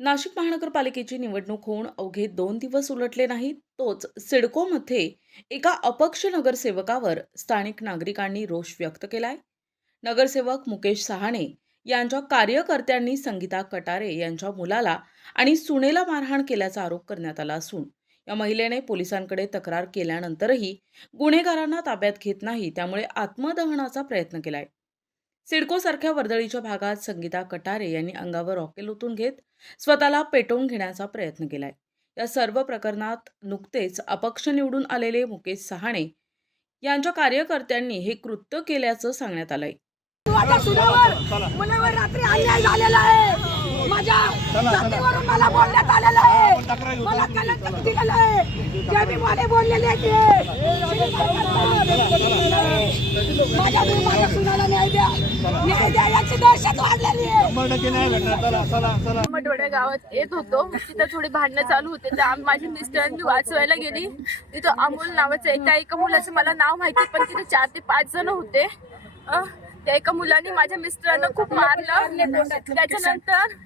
नाशिक महानगरपालिकेची निवडणूक होऊन अवघे 2 दिवस उलटले नाहीत, तोच सिडकोमध्ये एका अपक्ष नगरसेवकावर स्थानिक नागरिकांनी रोष व्यक्त केलाय. नगरसेवक मुकेश सहाणे यांच्या कार्यकर्त्यांनी संगीता कटारे यांच्या मुलाला आणि सुनेला मारहाण केल्याचा आरोप करण्यात आला असून या महिलेने पोलिसांकडे तक्रार केल्यानंतरही गुन्हेगारांना ताब्यात घेत नाही, त्यामुळे आत्मदहनाचा प्रयत्न केलाय. सिडको सारख्या वर्दळीच्या भागात संगीता कटारे यांनी अंगावर रॉकेल ओतून घेत स्वतःला पेटवून घेण्याचा प्रयत्न केलाय. या सर्व प्रकरणात नुकतेच अपक्ष निवडून आलेले मुकेश सहाणे यांच्या कार्यकर्त्यांनी हे कृत्य केल्याचं सांगण्यात आलंय. माझ्या सुनावर मुलावर रात्री अन्याय झालेला आहे. माझ्या जातीवरून मला बोलण्यात आलेलं आहे. मला कलंक दिलेलं आहे. जे मी मला बोललेले आहे माझ्या सुनाला न्याय द्या याची दहशत वाढलेली आहे. मठवड्या गावात येत होतो, तिथं थोडी भांडणं चालू होते. तर माझी मिस्टरांनी वाचवायला गेली. तिथं अमोल नावाचं आहे, त्या एका मुलाचं मला नाव माहिती, पण तिथे 4 ते 5 जण होते. त्या एका मुलाने माझ्या मिस्टरांना खूप मारलं. त्याच्यानंतर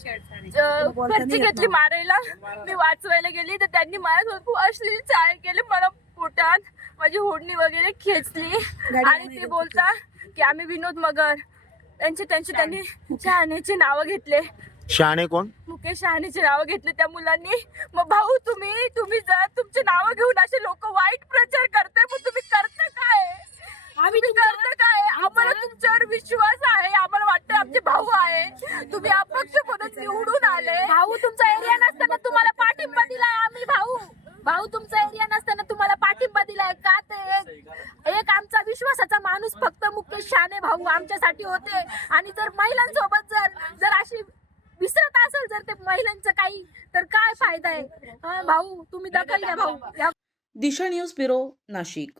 घरची घेतली मारायला. मी वाचवायला गेली तर त्यांनी माझ्यासोबत खूप अश्लील चाळ केले. मला पोटात माझी होडणी वगैरे खेचली आणि ते बोलता की आम्ही विनोद मगर त्यांनी शहाणेची नावं घेतले. शहाणे कोण? मुकेश शहाणेची नावं घेतले त्या मुलांनी. मग भाऊ तुम्ही जर तुमची नावं घेऊन असे लोक वाईट प्रचार करताय, मग तुम्ही करता काय? आम्ही करता काय? आम्हाला तुमच्यावर विश्वास आहे. आम्हाला वाटतं आमचे भाऊ आहे. तुम्ही अपक्ष म्हणून निवडून आले. भाऊ तुमचा एरिया नसताना तुम्हाला पाठिंबा दिलाय आम्ही. भाऊ तुमचा एरिया नसताना तुम्हाला पाठिंबा दिलाय का? ते एक आमचा विश्वासाचा माणूस फक्त मुकेश शहाणे भाऊ आमच्यासाठी होते. आणि जर महिलांसोबत जर अशी विसरत असेल जर ते महिलांचं काही, तर काय फायदा आहे? भाऊ तुम्ही दखल घ्या भाऊ. दिशा न्यूज ब्युरो, नाशिक.